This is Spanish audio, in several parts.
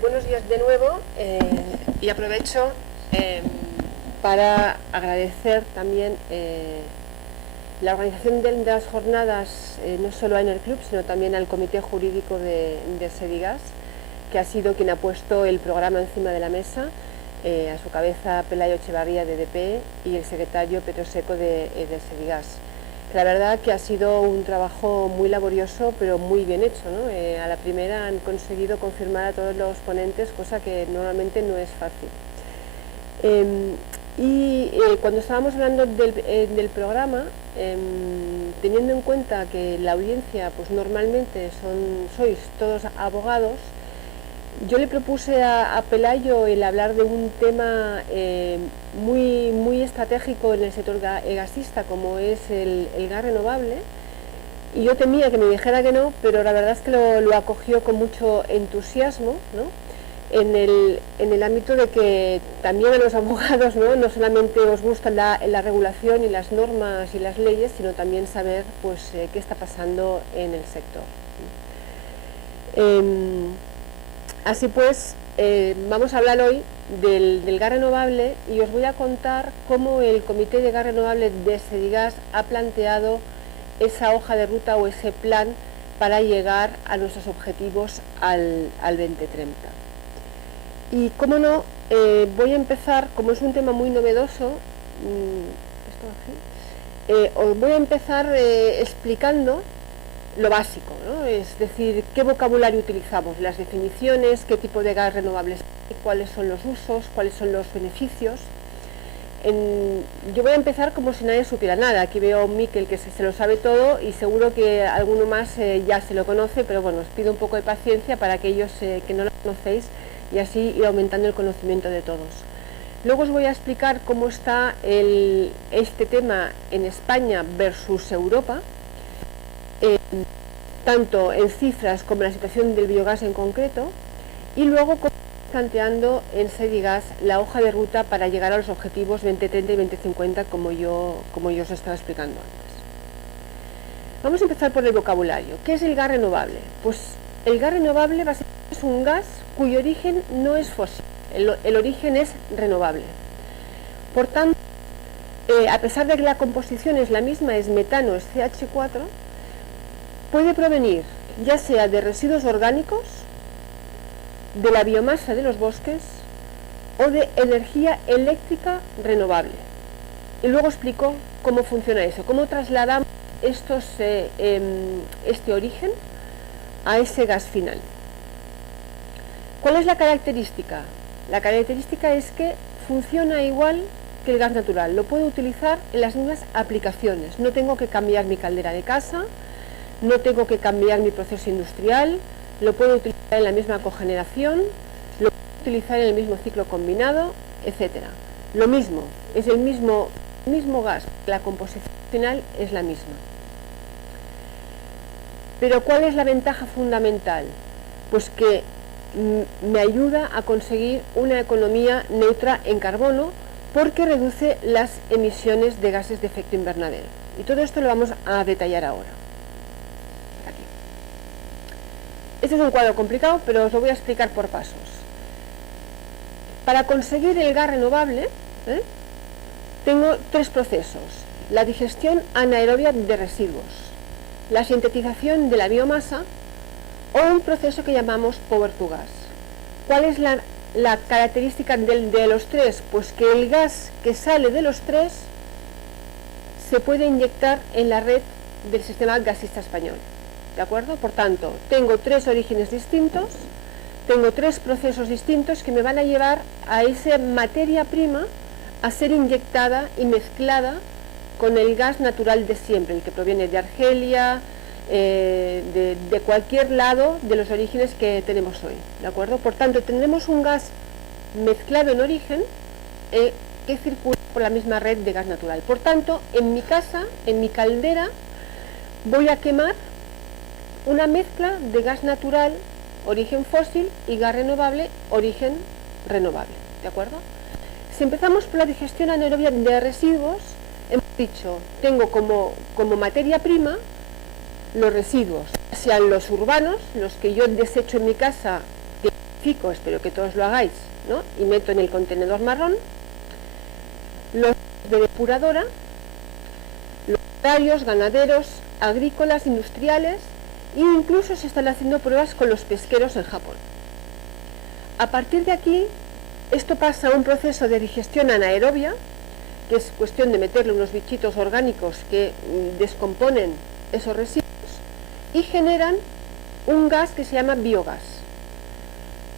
Buenos días de nuevo y aprovecho para agradecer también la organización de las jornadas, no solo a Enerclub, sino también al Comité Jurídico de Sedigas, que ha sido quien ha puesto el programa encima de la mesa, a su cabeza Pelayo Echevarría de DP y el secretario Pedro Seco de Sedigas. La verdad que ha sido un trabajo muy laborioso, pero muy bien hecho, ¿no? A la primera han conseguido confirmar a todos los ponentes, cosa que normalmente no es fácil. Cuando estábamos hablando del programa, teniendo en cuenta que la audiencia pues normalmente sois todos abogados, yo le propuse a Pelayo el hablar de un tema muy estratégico en el sector gasista, como es el gas renovable, y yo temía que me dijera que no, pero la verdad es que lo acogió con mucho entusiasmo, ¿no? En el ámbito de que también a los abogados no solamente os gusta la regulación y las normas y las leyes, sino también saber pues, qué está pasando en el sector. Así pues, vamos a hablar hoy del gas renovable y os voy a contar cómo el Comité de Gas Renovable de Sedigas ha planteado esa hoja de ruta o ese plan para llegar a nuestros objetivos al 2030. Y cómo no, voy a empezar, como es un tema muy novedoso, os voy a empezar explicando lo básico, ¿no? Es decir, qué vocabulario utilizamos, las definiciones, qué tipo de gas renovables, cuáles son los usos, cuáles son los beneficios. Yo voy a empezar como si nadie supiera nada. Aquí veo a Miquel que se lo sabe todo y seguro que alguno más ya se lo conoce, pero bueno, os pido un poco de paciencia para aquellos que no lo conocéis y así ir aumentando el conocimiento de todos. Luego os voy a explicar cómo está este tema en España versus Europa, tanto en cifras como en la situación del biogás en concreto, y luego planteando en Sedigas la hoja de ruta para llegar a los objetivos 2030 y 2050 como yo os estaba explicando antes. Vamos a empezar por el vocabulario. ¿Qué es el gas renovable? Pues el gas renovable básicamente es un gas cuyo origen no es fósil, el origen es renovable. Por tanto, a pesar de que la composición es la misma, es metano, es CH4, puede provenir ya sea de residuos orgánicos, de la biomasa de los bosques o de energía eléctrica renovable. Y luego explico cómo funciona eso, cómo trasladamos este origen a ese gas final. ¿Cuál es la característica? La característica es que funciona igual que el gas natural, lo puedo utilizar en las mismas aplicaciones, no tengo que cambiar mi caldera de casa, no tengo que cambiar mi proceso industrial, lo puedo utilizar en la misma cogeneración, lo puedo utilizar en el mismo ciclo combinado, etc. Lo mismo, es el mismo gas, la composición final es la misma. Pero ¿cuál es la ventaja fundamental? Pues que me ayuda a conseguir una economía neutra en carbono porque reduce las emisiones de gases de efecto invernadero. Y todo esto lo vamos a detallar ahora. Este es un cuadro complicado, pero os lo voy a explicar por pasos. Para conseguir el gas renovable, tengo tres procesos. La digestión anaerobia de residuos, la sintetización de la biomasa o un proceso que llamamos power to gas. ¿Cuál es la característica de los tres? Pues que el gas que sale de los tres se puede inyectar en la red del sistema gasista español. ¿De acuerdo? Por tanto, tengo tres orígenes distintos, tengo tres procesos distintos que me van a llevar a esa materia prima a ser inyectada y mezclada con el gas natural de siempre, el que proviene de Argelia, de cualquier lado de los orígenes que tenemos hoy. ¿De acuerdo? Por tanto, tendremos un gas mezclado en origen que circula por la misma red de gas natural. Por tanto, en mi casa, en mi caldera, voy a quemar una mezcla de gas natural, origen fósil, y gas renovable, origen renovable. ¿De acuerdo? Si empezamos por la digestión anaerobia de residuos, hemos dicho, tengo como materia prima los residuos, sean los urbanos, los que yo desecho en mi casa, que gasifico, espero que todos lo hagáis, ¿no? Y meto en el contenedor marrón los de depuradora, los agrarios, ganaderos, agrícolas, industriales, e incluso se están haciendo pruebas con los pesqueros en Japón. A partir de aquí, esto pasa a un proceso de digestión anaerobia, que es cuestión de meterle unos bichitos orgánicos que descomponen esos residuos y generan un gas que se llama biogás.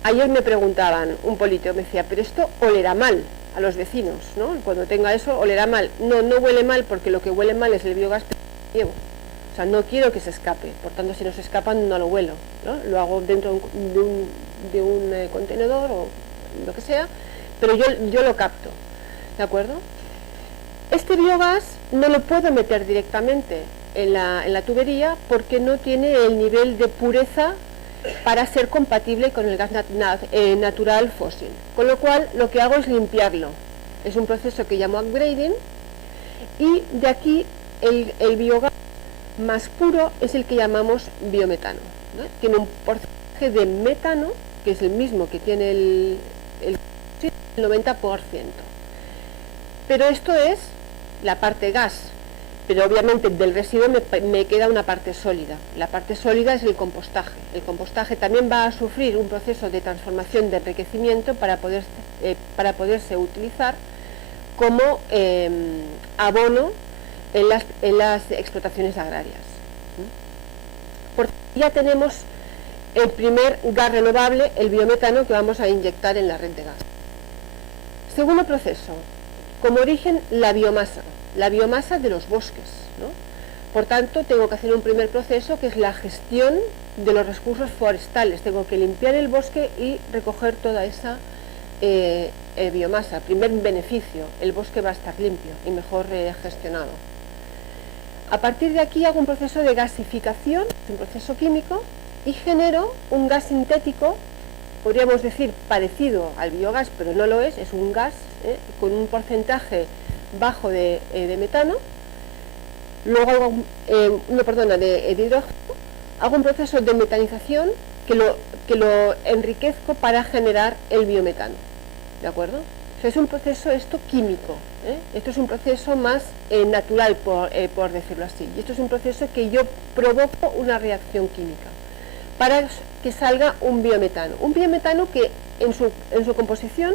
Ayer me preguntaban, un político me decía, pero esto olerá mal a los vecinos, ¿no? Cuando tenga eso olerá mal. No, no huele mal, porque lo que huele mal es el biogás que llevo. O sea, no quiero que se escape, por tanto si no se escapan no lo huelo, ¿no? Lo hago dentro de un contenedor o lo que sea, pero yo lo capto, ¿de acuerdo? Este biogás no lo puedo meter directamente en la tubería porque no tiene el nivel de pureza para ser compatible con el gas natural fósil, con lo cual lo que hago es limpiarlo. Es un proceso que llamo upgrading, y de aquí el biogás más puro es el que llamamos biometano, ¿no? Tiene un porcentaje de metano, que es el mismo que tiene el 90%. Pero esto es la parte gas, pero obviamente del residuo me queda una parte sólida. La parte sólida es el compostaje. El compostaje también va a sufrir un proceso de transformación, de enriquecimiento para poderse utilizar como abono en las explotaciones agrarias. Por ya tenemos el primer gas renovable, el biometano, que vamos a inyectar en la red de gas. Segundo proceso, como origen la biomasa de los bosques, ¿no? Por tanto, tengo que hacer un primer proceso que es la gestión de los recursos forestales. Tengo que limpiar el bosque y recoger toda esa biomasa. Primer beneficio, el bosque va a estar limpio y mejor gestionado. A partir de aquí hago un proceso de gasificación, un proceso químico, y genero un gas sintético, podríamos decir parecido al biogás, pero no lo es un gas con un porcentaje bajo de metano. Luego hago, de hidrógeno, hago un proceso de metanización que lo enriquezco para generar el biometano, ¿de acuerdo? O sea, es un proceso químico, esto es un proceso más natural, por decirlo así, y esto es un proceso que yo provoco una reacción química para que salga un biometano que en su composición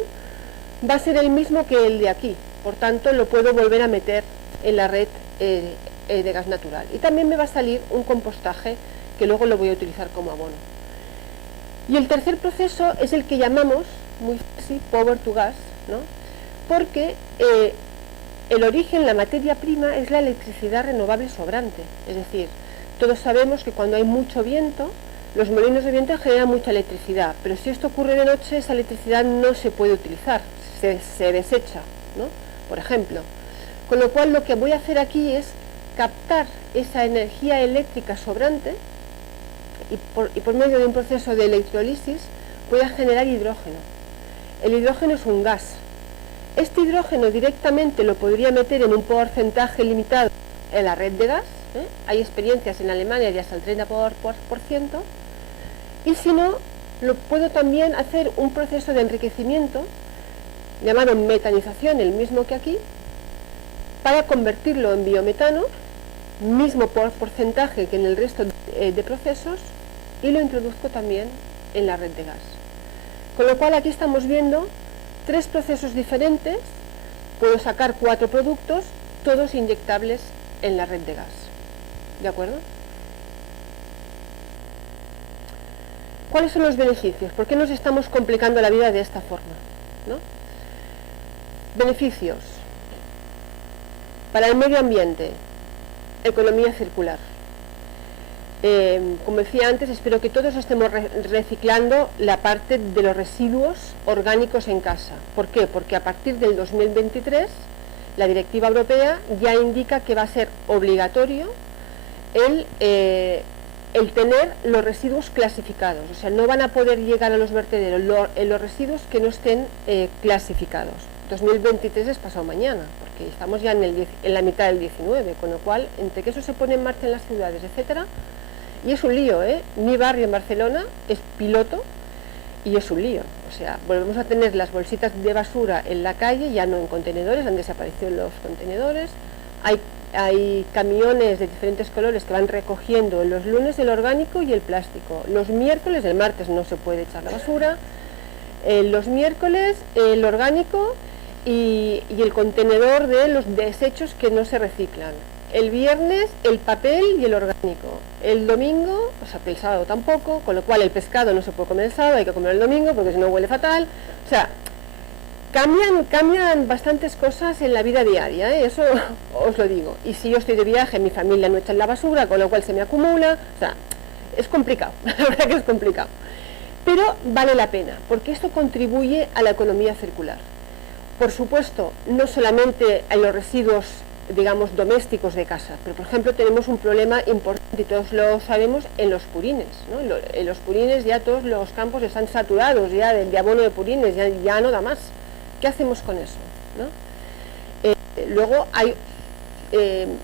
va a ser el mismo que el de aquí, por tanto lo puedo volver a meter en la red de gas natural, y también me va a salir un compostaje que luego lo voy a utilizar como abono. Y el tercer proceso es el que llamamos, muy fácil, power to gas, ¿no? Porque el origen, la materia prima, es la electricidad renovable sobrante. Es decir, todos sabemos que cuando hay mucho viento, los molinos de viento generan mucha electricidad, pero si esto ocurre de noche, esa electricidad no se puede utilizar, se desecha, ¿no? Por ejemplo. Con lo cual lo que voy a hacer aquí es captar esa energía eléctrica sobrante y por medio de un proceso de electrolisis voy a generar hidrógeno. El hidrógeno es un gas. Este hidrógeno directamente lo podría meter en un porcentaje limitado en la red de gas. Hay experiencias en Alemania de hasta el 30%. Y si no, lo puedo también hacer un proceso de enriquecimiento llamado metanización, el mismo que aquí, para convertirlo en biometano, mismo porcentaje que en el resto de procesos, y lo introduzco también en la red de gas. Con lo cual aquí estamos viendo 3 procesos diferentes, puedo sacar 4 productos, todos inyectables en la red de gas. ¿De acuerdo? ¿Cuáles son los beneficios? ¿Por qué nos estamos complicando la vida de esta forma? ¿No? Beneficios. Para el medio ambiente, economía circular. Como decía antes, espero que todos estemos reciclando la parte de los residuos orgánicos en casa. ¿Por qué? Porque a partir del 2023 la directiva europea ya indica que va a ser obligatorio el tener los residuos clasificados. O sea, no van a poder llegar a los vertederos los residuos que no estén clasificados. 2023 es pasado mañana, porque estamos ya en la mitad del 19, con lo cual, entre que eso se pone en marcha en las ciudades, etcétera, y es un lío, Mi barrio en Barcelona es piloto y es un lío. O sea, volvemos a tener las bolsitas de basura en la calle, ya no en contenedores, han desaparecido los contenedores. Hay camiones de diferentes colores que van recogiendo los lunes el orgánico y el plástico. Los miércoles, el martes no se puede echar la basura. Los miércoles el orgánico y el contenedor de los desechos que no se reciclan. El viernes el papel y el orgánico. El domingo, o sea que el sábado tampoco, con lo cual el pescado no se puede comer el sábado, hay que comer el domingo porque si no huele fatal. O sea, cambian bastantes cosas en la vida diaria, ¿eh? Eso os lo digo. Y si yo estoy de viaje, mi familia no echa en la basura, con lo cual se me acumula. O sea, es complicado, la verdad que es complicado. Pero vale la pena, porque esto contribuye a la economía circular. Por supuesto, no solamente en los residuos, digamos, domésticos de casa, pero por ejemplo tenemos un problema importante, y todos lo sabemos, en los purines, ¿no? En los purines ya todos los campos están saturados ya de abono de purines, ya no da más. ¿Qué hacemos con eso, ¿no? Luego hay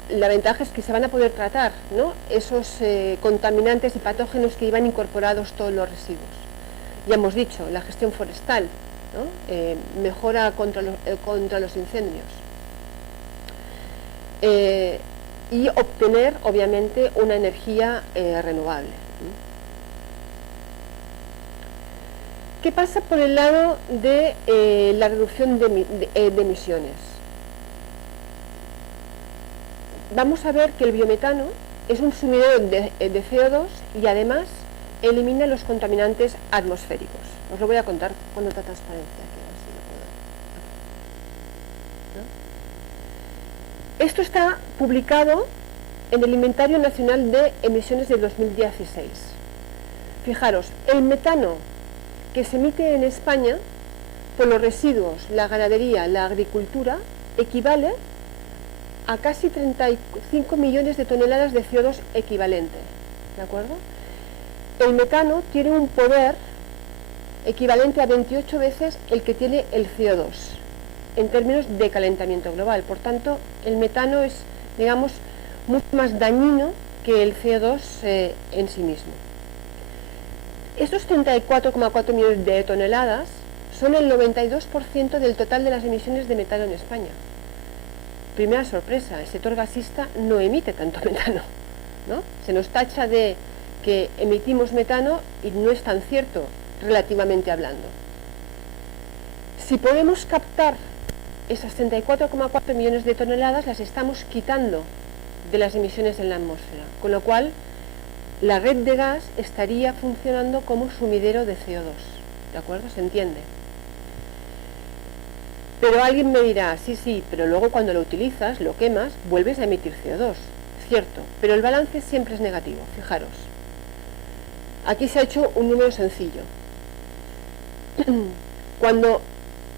la ventaja es que se van a poder tratar, ¿no?, esos contaminantes y patógenos que iban incorporados todos los residuos. Ya hemos dicho, la gestión forestal, ¿no? Mejora contra los incendios. Y obtener, obviamente, una energía renovable. ¿Qué pasa por el lado de la reducción de emisiones? Vamos a ver que el biometano es un sumidero de CO2 y además elimina los contaminantes atmosféricos. Os lo voy a contar con otra transparencia. Esto está publicado en el Inventario Nacional de Emisiones del 2016. Fijaros, el metano que se emite en España por los residuos, la ganadería, la agricultura, equivale a casi 35 millones de toneladas de CO2 equivalente. ¿De acuerdo? El metano tiene un poder equivalente a 28 veces el que tiene el CO2 en términos de calentamiento global. Por tanto, el metano es, digamos, mucho más dañino que el CO2 en sí mismo. Estos 34,4 millones de toneladas son el 92% del total de las emisiones de metano en España. Primera sorpresa, el sector gasista no emite tanto metano, ¿no? Se nos tacha de que emitimos metano y no es tan cierto, relativamente hablando. Si podemos captar esas 34,4 millones de toneladas, las estamos quitando de las emisiones en la atmósfera, con lo cual la red de gas estaría funcionando como sumidero de CO2, ¿de acuerdo? ¿Se entiende? Pero alguien me dirá, sí, pero luego cuando lo utilizas, lo quemas, vuelves a emitir CO2, cierto, pero el balance siempre es negativo, fijaros. Aquí se ha hecho un número sencillo. Cuando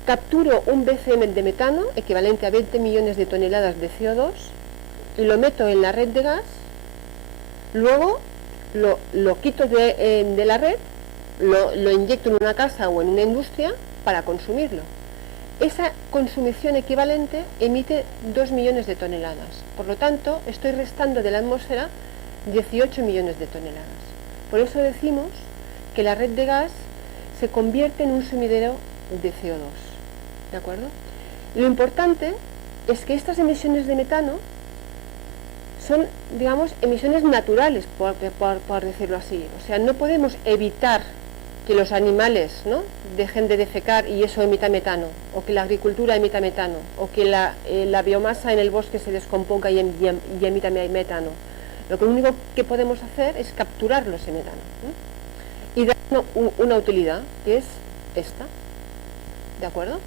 capturo un BCM de metano, equivalente a 20 millones de toneladas de CO2, y lo meto en la red de gas, luego lo quito de la red, lo inyecto en una casa o en una industria para consumirlo. Esa consumición equivalente emite 2 millones de toneladas. Por lo tanto, estoy restando de la atmósfera 18 millones de toneladas. Por eso decimos que la red de gas se convierte en un sumidero de CO2. ¿De acuerdo? Lo importante es que estas emisiones de metano son, digamos, emisiones naturales, por decirlo así. O sea, no podemos evitar que los animales, ¿no?, dejen de defecar y eso emita metano, o que la agricultura emita metano, o que la biomasa en el bosque se descomponga y emita metano. Lo único que podemos hacer es capturarlo ese metano, ¿no?, y dar una utilidad, que es esta. ¿De acuerdo?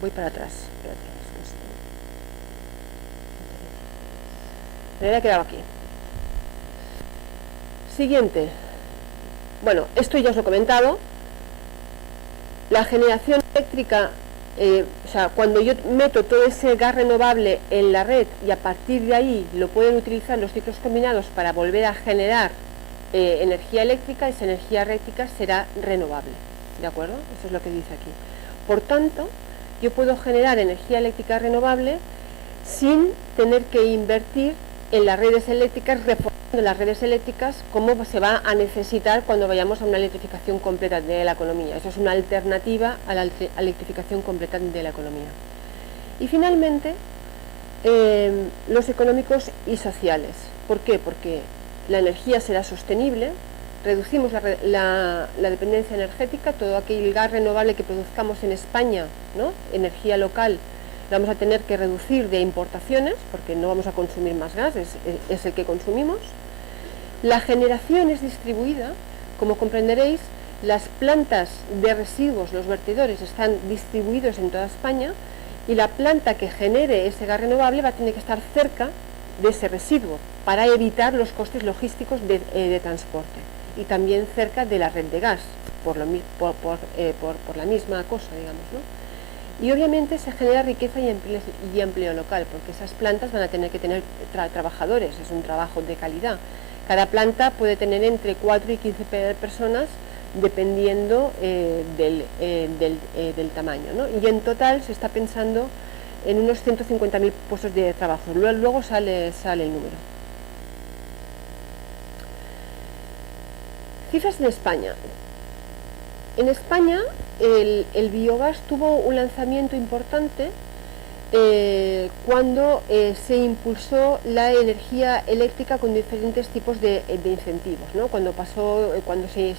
Voy para atrás. Me había quedado aquí. Siguiente. Bueno, esto ya os lo he comentado. La generación eléctrica, o sea, cuando yo meto todo ese gas renovable en la red y a partir de ahí lo pueden utilizar los ciclos combinados para volver a generar energía eléctrica, esa energía eléctrica será renovable. ¿De acuerdo? Eso es lo que dice aquí. Por tanto, yo puedo generar energía eléctrica renovable sin tener que invertir en las redes eléctricas reforzando de las redes eléctricas, cómo se va a necesitar cuando vayamos a una electrificación completa de la economía. Eso es una alternativa a la electrificación completa de la economía. Y finalmente, los económicos y sociales. ¿Por qué? Porque la energía será sostenible, reducimos la dependencia energética, todo aquel gas renovable que produzcamos en España, ¿no?, energía local, la vamos a tener que reducir de importaciones, porque no vamos a consumir más gas, es el que consumimos. La generación es distribuida, como comprenderéis, las plantas de residuos, los vertedores, están distribuidos en toda España, y la planta que genere ese gas renovable va a tener que estar cerca de ese residuo, para evitar los costes logísticos de transporte, y también cerca de la red de gas, por la misma cosa, digamos, ¿no? Y obviamente se genera riqueza y empleo local, porque esas plantas van a tener que tener trabajadores, es un trabajo de calidad. Cada planta puede tener entre 4 y 15 personas, dependiendo del tamaño, ¿no? Y en total se está pensando en unos 150.000 puestos de trabajo. Luego sale el número. Cifras de España. En España el biogás tuvo un lanzamiento importante cuando se impulsó la energía eléctrica con diferentes tipos de incentivos, ¿no? Cuando se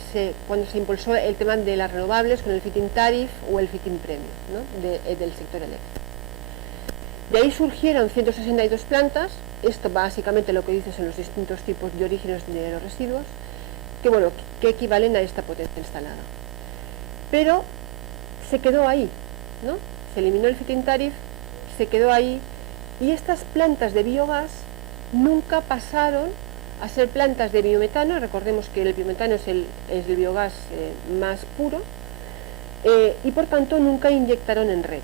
impulsó el tema de las renovables con el feed-in tariff o el feed-in premium, ¿no?, del sector eléctrico. De ahí surgieron 162 plantas. Esto básicamente lo que dice son los distintos tipos de orígenes de los residuos, que equivalen a esta potencia instalada. Pero se quedó ahí, ¿no? Se eliminó el feed-in tariff, se quedó ahí, y estas plantas de biogás nunca pasaron a ser plantas de biometano. Recordemos que el biometano es el biogás más puro, y por tanto nunca inyectaron en red.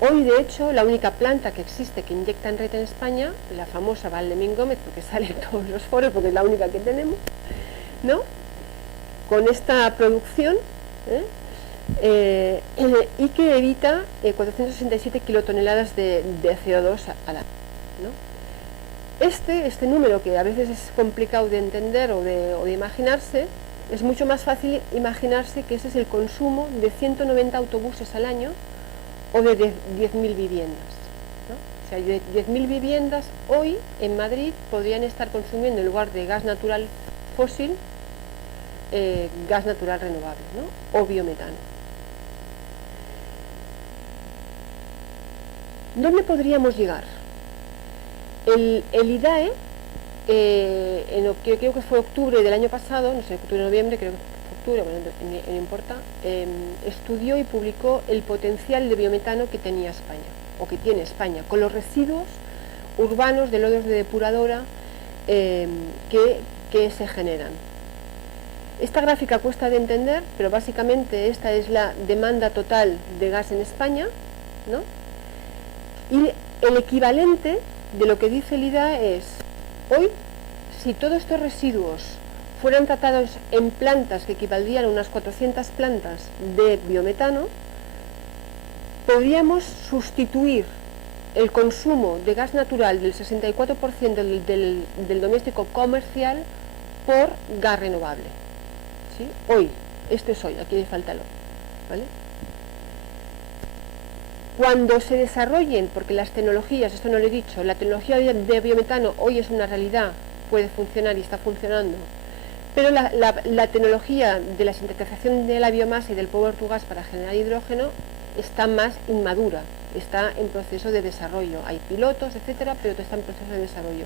Hoy, de hecho, la única planta que existe que inyecta en red en España, la famosa Valdemín Gómez, porque sale en todos los foros, porque es la única que tenemos, ¿no?, con esta producción, y que evita 467 kilotoneladas de CO2 al año, ¿no? Este número, que a veces es complicado de entender o de imaginarse, es mucho más fácil imaginarse que ese es el consumo de 190 autobuses al año, o de 10.000 viviendas, ¿no? O sea, 10.000 viviendas hoy en Madrid podrían estar consumiendo, en lugar de gas natural fósil, gas natural renovable, ¿no?, o biometano. ¿Dónde podríamos llegar? El IDAE, creo que fue octubre del año pasado, no sé, octubre o noviembre, creo que fue octubre, bueno, no importa, estudió y publicó el potencial de biometano que tenía España, o que tiene España, con los residuos urbanos de lodos de depuradora que se generan. Esta gráfica cuesta de entender, pero básicamente esta es la demanda total de gas en España, ¿no? Y el equivalente de lo que dice el IDAE es, hoy, si todos estos residuos fueran tratados en plantas que equivaldrían a unas 400 plantas de biometano, podríamos sustituir el consumo de gas natural del 64% del doméstico comercial por gas renovable. ¿Sí? Hoy, esto es hoy, aquí le falta el hoy, ¿vale? Cuando se desarrollen, porque las tecnologías, esto no lo he dicho, la tecnología de biometano hoy es una realidad, puede funcionar y está funcionando, pero la tecnología de la sintetización de la biomasa y del power to gas para generar hidrógeno está más inmadura, está en proceso de desarrollo. Hay pilotos, etcétera, pero está en proceso de desarrollo.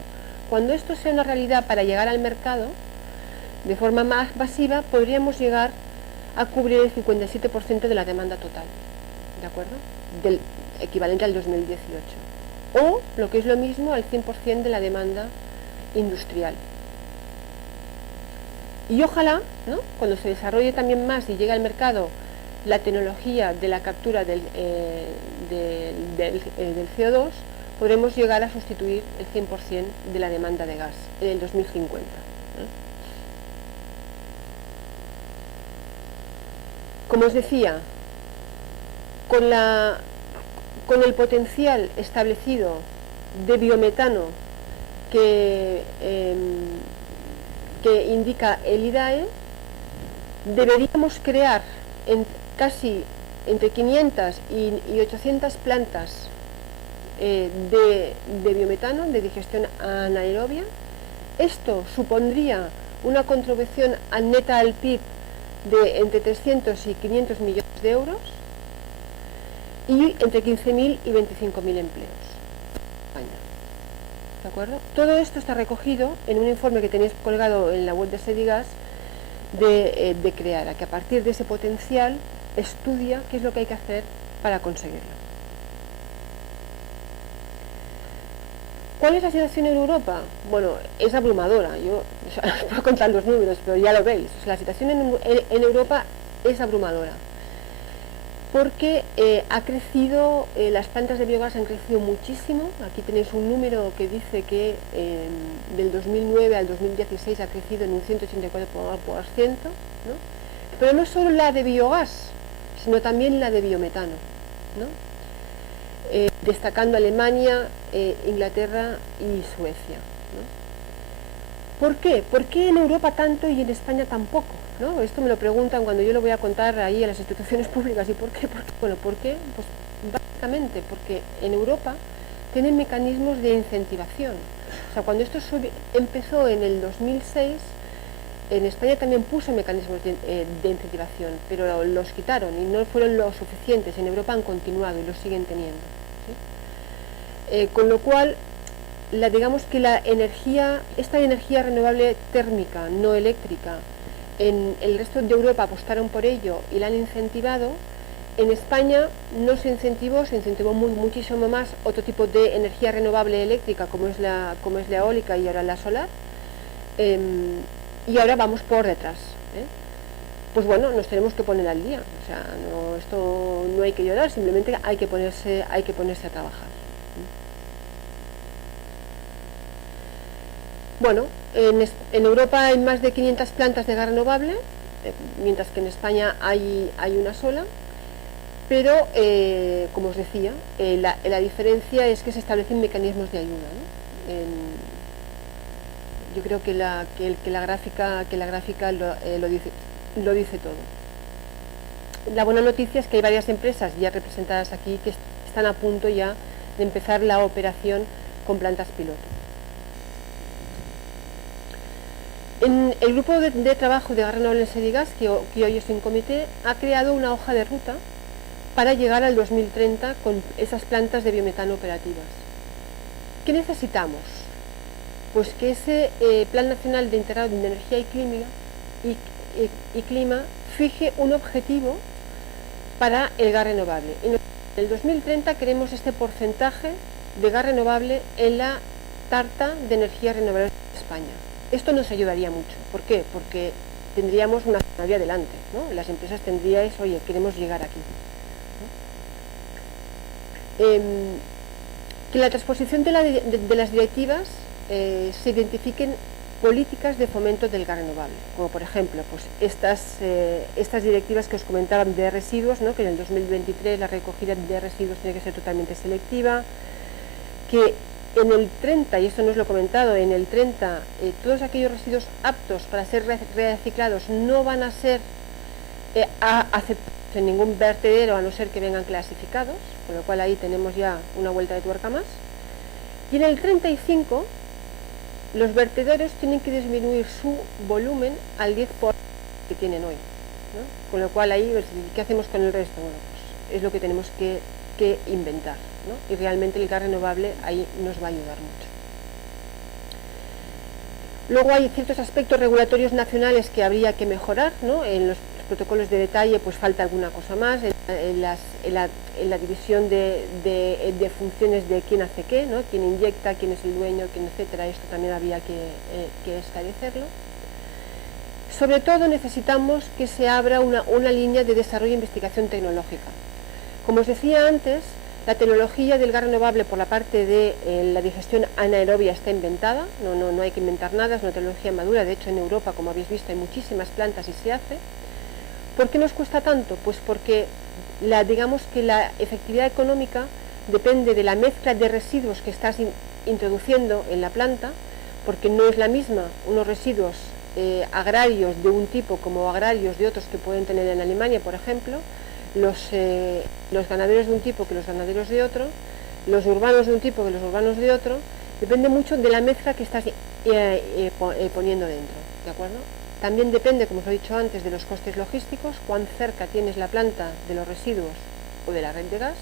Cuando esto sea una realidad para llegar al mercado, de forma más masiva, podríamos llegar a cubrir el 57% de la demanda total, ¿de acuerdo?, del equivalente al 2018, o lo que es lo mismo, al 100% de la demanda industrial. Y ojalá, ¿no?, cuando se desarrolle también más y llegue al mercado la tecnología de la captura del CO2, podremos llegar a sustituir el 100% de la demanda de gas en el 2050. Como os decía, con el potencial establecido de biometano que indica el IDAE, deberíamos crear casi entre 500 y 800 plantas de biometano, de digestión anaerobia. Esto supondría una contribución neta al PIB de entre 300 y 500 millones de euros y entre 15.000 y 25.000 empleos. ¿De acuerdo? Todo esto está recogido en un informe que tenéis colgado en la web de Sedigas de Creara, que a partir de ese potencial estudia qué es lo que hay que hacer para conseguirlo. ¿Cuál es la situación en Europa? Bueno, es abrumadora. Yo os puedo contar los números, pero ya lo veis. O sea, la situación en Europa es abrumadora. Porque ha crecido, las plantas de biogás han crecido muchísimo. Aquí tenéis un número que dice que del 2009 al 2016 ha crecido en un 184%, ¿no? Pero no solo la de biogás, sino también la de biometano, ¿no? Destacando Alemania, Inglaterra y Suecia, ¿no? ¿Por qué? ¿Por qué en Europa tanto y en España tan poco, ¿no? Esto me lo preguntan cuando yo lo voy a contar ahí a las instituciones públicas. ¿Y por qué? Bueno, ¿por qué? Pues básicamente porque en Europa tienen mecanismos de incentivación. O sea, cuando esto empezó en el 2006, en España también puso mecanismos de incentivación, pero los quitaron y no fueron lo suficientes. En Europa han continuado y los siguen teniendo, ¿sí? Con lo cual, digamos que esta energía renovable térmica, no eléctrica, en el resto de Europa apostaron por ello y la han incentivado. En España no se incentivó, muchísimo más otro tipo de energía renovable eléctrica, como es la eólica y ahora la solar. Y ahora vamos por detrás, ¿eh? Pues bueno, nos tenemos que poner al día. O sea, esto no hay que llorar, simplemente hay que ponerse a trabajar. Bueno, en Europa hay más de 500 plantas de gas renovable, mientras que en España hay una sola, pero, como os decía, la diferencia es que se establecen mecanismos de ayuda, ¿no? Yo creo que la gráfica lo dice todo. La buena noticia es que hay varias empresas ya representadas aquí que están a punto ya de empezar la operación con plantas piloto. En el grupo de trabajo de gas renovable en Sedigas, que hoy es un comité, ha creado una hoja de ruta para llegar al 2030 con esas plantas de biometano operativas. ¿Qué necesitamos? Pues que ese Plan Nacional de Integrado de Energía y Clima fije un objetivo para el gas renovable. En el 2030 queremos este porcentaje de gas renovable en la tarta de energía renovable de España. Esto nos ayudaría mucho. ¿Por qué? Porque tendríamos una vía adelante, ¿no? Las empresas tendríais, oye, queremos llegar aquí, ¿no? Que la transposición de las directivas se identifiquen políticas de fomento del gas renovable, como por ejemplo pues estas directivas que os comentaba de residuos, ¿no? Que en el 2023 la recogida de residuos tiene que ser totalmente selectiva, que en el 30, y esto no os lo he comentado, en el 30 todos aquellos residuos aptos para ser reciclados no van a ser aceptados en ningún vertedero a no ser que vengan clasificados, con lo cual ahí tenemos ya una vuelta de tuerca más. Y en el 35 los vertederos tienen que disminuir su volumen al 10% que tienen hoy, ¿no? Con lo cual ahí, ¿qué hacemos con el resto? Bueno, pues es lo que tenemos que inventar, ¿no? Y realmente el gas renovable ahí nos va a ayudar mucho. Luego hay ciertos aspectos regulatorios nacionales que habría que mejorar, ¿no? En los protocolos de detalle pues falta alguna cosa más, en la división de funciones de quién hace qué, ¿no? Quién inyecta, quién es el dueño, quién, etcétera. Esto también había que esclarecerlo. Sobre todo necesitamos que se abra una línea de desarrollo e investigación tecnológica. Como os decía antes, la tecnología del gas renovable por la parte de la digestión anaerobia está inventada, no hay que inventar nada, es una tecnología madura. De hecho, en Europa, como habéis visto, hay muchísimas plantas y se hace. ¿Por qué nos cuesta tanto? Pues porque digamos que la efectividad económica depende de la mezcla de residuos que estás introduciendo en la planta, porque no es la misma unos residuos agrarios de un tipo como agrarios de otros que pueden tener en Alemania, por ejemplo, los ganaderos de un tipo que los ganaderos de otro, los urbanos de un tipo que los urbanos de otro. Depende mucho de la mezcla que estás poniendo dentro, ¿de acuerdo? También depende, como os he dicho antes, de los costes logísticos, cuán cerca tienes la planta de los residuos o de la red de gas.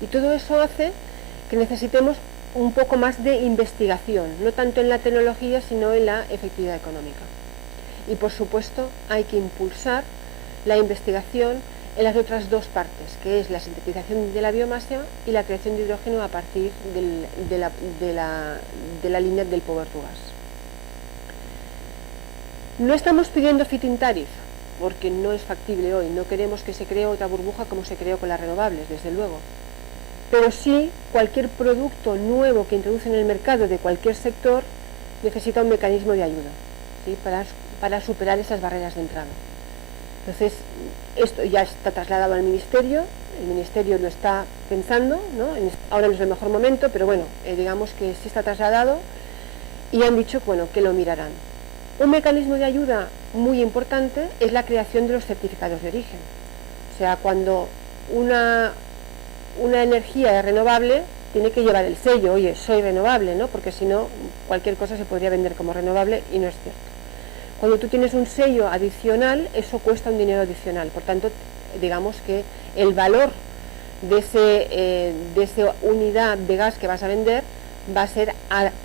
Y todo eso hace que necesitemos un poco más de investigación, no tanto en la tecnología, sino en la efectividad económica. Y por supuesto hay que impulsar la investigación en las otras dos partes, que es la sintetización de la biomasa y la creación de hidrógeno a partir de la línea del power to gas. No estamos pidiendo feed-in tariff, porque no es factible hoy, no queremos que se cree otra burbuja como se creó con las renovables, desde luego. Pero sí, cualquier producto nuevo que introduce en el mercado de cualquier sector necesita un mecanismo de ayuda, ¿sí? para superar esas barreras de entrada. Entonces, esto ya está trasladado al Ministerio, el Ministerio lo está pensando, ¿no? Ahora no es el mejor momento, pero bueno, digamos que sí está trasladado y han dicho, bueno, que lo mirarán. Un mecanismo de ayuda muy importante es la creación de los certificados de origen. O sea, cuando una energía es renovable, tiene que llevar el sello, oye, soy renovable, ¿no? Porque si no, cualquier cosa se podría vender como renovable y no es cierto. Cuando tú tienes un sello adicional, eso cuesta un dinero adicional. Por tanto, digamos que el valor de esa unidad de gas que vas a vender va a ser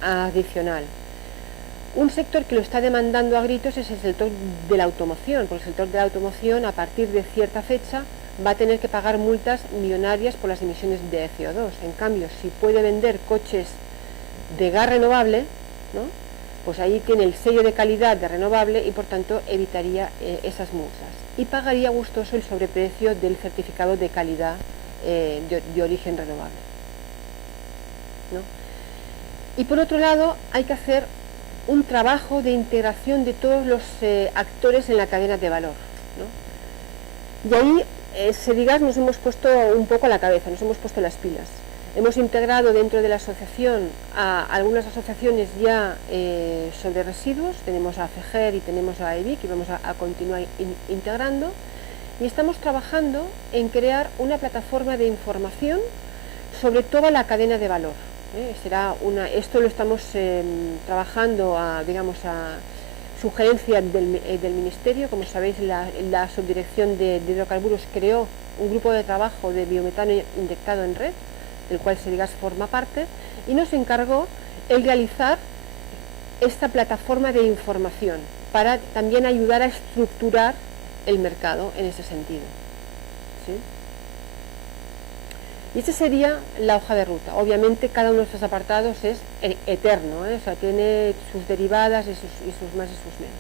adicional. Un sector que lo está demandando a gritos es el sector de la automoción, porque el sector de la automoción a partir de cierta fecha va a tener que pagar multas millonarias por las emisiones de CO2. En cambio, si puede vender coches de gas renovable, ¿no? Pues ahí tiene el sello de calidad de renovable y por tanto evitaría esas multas. Y pagaría gustoso el sobreprecio del certificado de calidad de origen renovable, ¿no? Y por otro lado, hay que hacer un trabajo de integración de todos los actores en la cadena de valor, ¿no? Y ahí, Sedigas, nos hemos puesto un poco a la cabeza, nos hemos puesto las pilas. Hemos integrado dentro de la asociación a algunas asociaciones ya sobre residuos, tenemos a FEGER y tenemos a EBIC y vamos a continuar integrando, y estamos trabajando en crear una plataforma de información sobre toda la cadena de valor. Esto lo estamos trabajando a sugerencia del Ministerio. Como sabéis, la Subdirección de Hidrocarburos creó un grupo de trabajo de biometano inyectado en red, del cual Sedigas forma parte, y nos encargó el realizar esta plataforma de información para también ayudar a estructurar el mercado en ese sentido, ¿sí? Y esa sería la hoja de ruta. Obviamente cada uno de estos apartados es eterno, o sea, tiene sus derivadas y sus más y sus menos.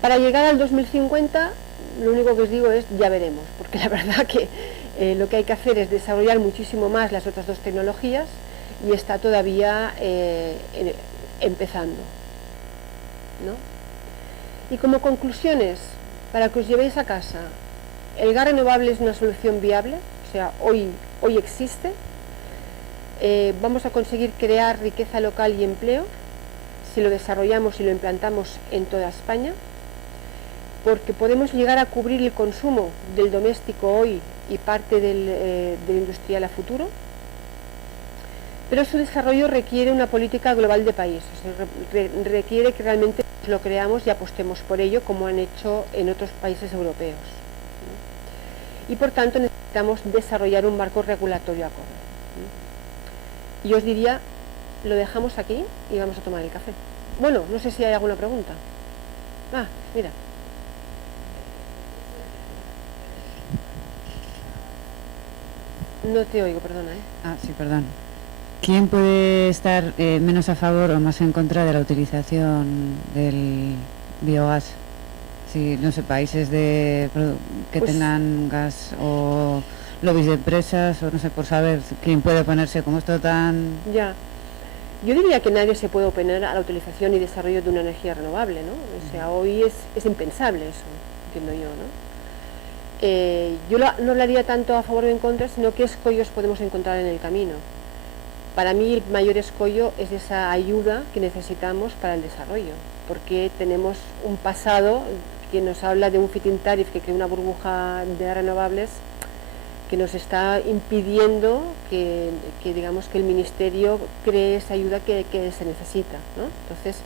Para llegar al 2050, lo único que os digo es ya veremos, porque la verdad que lo que hay que hacer es desarrollar muchísimo más las otras dos tecnologías y está todavía empezando, ¿no? Y como conclusiones, para que os llevéis a casa, el gas renovable es una solución viable, o sea, hoy existe. Vamos a conseguir crear riqueza local y empleo si lo desarrollamos y lo implantamos en toda España, porque podemos llegar a cubrir el consumo del doméstico hoy y parte del industrial a futuro, pero su desarrollo requiere una política global de país, o sea, requiere que realmente lo creamos y apostemos por ello, como han hecho en otros países europeos. Y por tanto necesitamos desarrollar un marco regulatorio acorde. Y os diría, lo dejamos aquí y vamos a tomar el café. Bueno, no sé si hay alguna pregunta. Ah, mira. No te oigo, perdona, Ah, sí, perdón. ¿Quién puede estar menos a favor o más en contra de la utilización del biogás? Si, no sé, países que pues tengan gas o lobbies de empresas, o no sé, por saber quién puede oponerse con esto tan... Ya. Yo diría que nadie se puede oponer a la utilización y desarrollo de una energía renovable, ¿no? O sea, hoy es impensable eso, entiendo yo, ¿no? no hablaría tanto a favor o en contra, sino qué escollos podemos encontrar en el camino. Para mí el mayor escollo es esa ayuda que necesitamos para el desarrollo, porque tenemos un pasado que nos habla de un feed-in tariff que crea una burbuja de renovables que nos está impidiendo que digamos que el Ministerio cree esa ayuda que se necesita, ¿no? Entonces,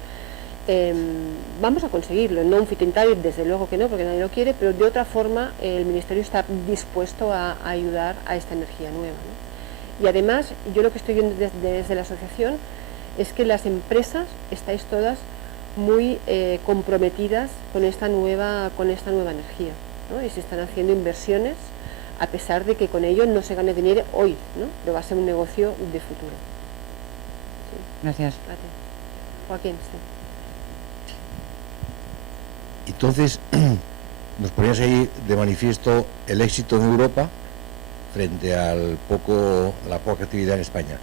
vamos a conseguirlo, no un feed-in tariff, desde luego que no, porque nadie lo quiere, pero de otra forma el Ministerio está dispuesto a ayudar a esta energía nueva, ¿no? Y además, yo lo que estoy viendo desde la asociación es que las empresas estáis todas muy comprometidas con esta nueva energía, ¿no? Y se están haciendo inversiones a pesar de que con ello no se gane dinero hoy, ¿no? Pero va a ser un negocio de futuro. Sí. Gracias. Gracias. Joaquín, sí. Entonces, nos ponías ahí de manifiesto el éxito en Europa frente a la poca actividad en España.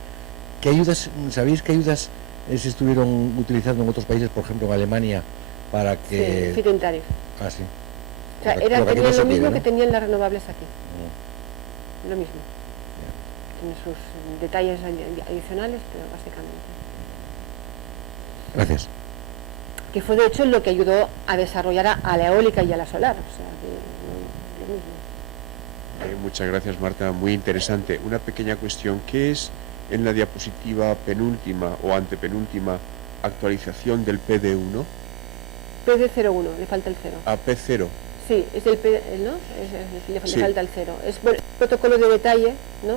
¿Qué ayudas, sabéis qué ayudas se estuvieron utilizando en otros países, por ejemplo en Alemania, para que... Sí, feed-in tariff. Ah, sí. O sea, tenían lo mismo que tenían las renovables aquí. Lo mismo. Tiene sus detalles adicionales, pero básicamente. Gracias. Que fue de hecho lo que ayudó a desarrollar a la eólica y a la solar. O sea, lo mismo. Muchas gracias, Marta, muy interesante. Una pequeña cuestión, ¿qué es en la diapositiva penúltima o antepenúltima actualización del PD1? PD01, le falta el 0. A P0. Sí, es el PD, ¿no? Le falta el 0. Es el protocolo de detalle, ¿no?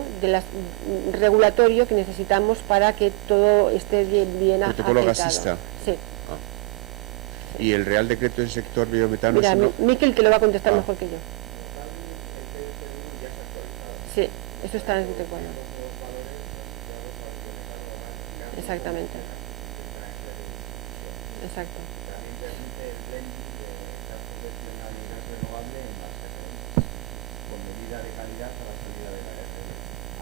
Regulatorio que necesitamos para que todo esté bien Protocolo afectado. gasista. Sí. Ah. Y el Real Decreto del sector biometano... Mira, Miquel te lo va a contestar mejor que yo. Sí, eso está en el protocolo. Exactamente. Exacto.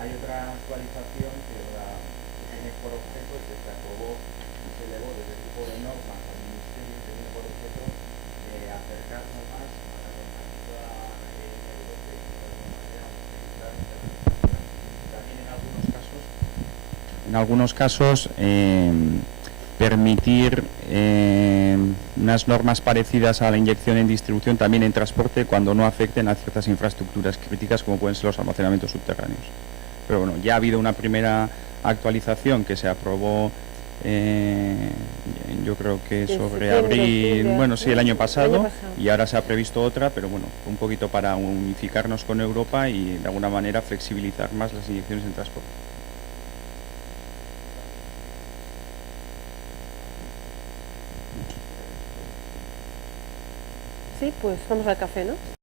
Hay otra actualización que tiene por objeto que se aprobó y se elevó desde tipo de normas al Ministerio, que tiene por objeto acercarnos más a la normativa también en algunos casos permitir unas normas parecidas a la inyección en distribución también en transporte cuando no afecten a ciertas infraestructuras críticas como pueden ser los almacenamientos subterráneos. Pero bueno, ya ha habido una primera actualización que se aprobó, yo creo que sobre abril, bueno, sí, el año pasado, y ahora se ha previsto otra, pero bueno, un poquito para unificarnos con Europa y de alguna manera flexibilizar más las inyecciones en transporte. Sí, pues vamos al café, ¿no?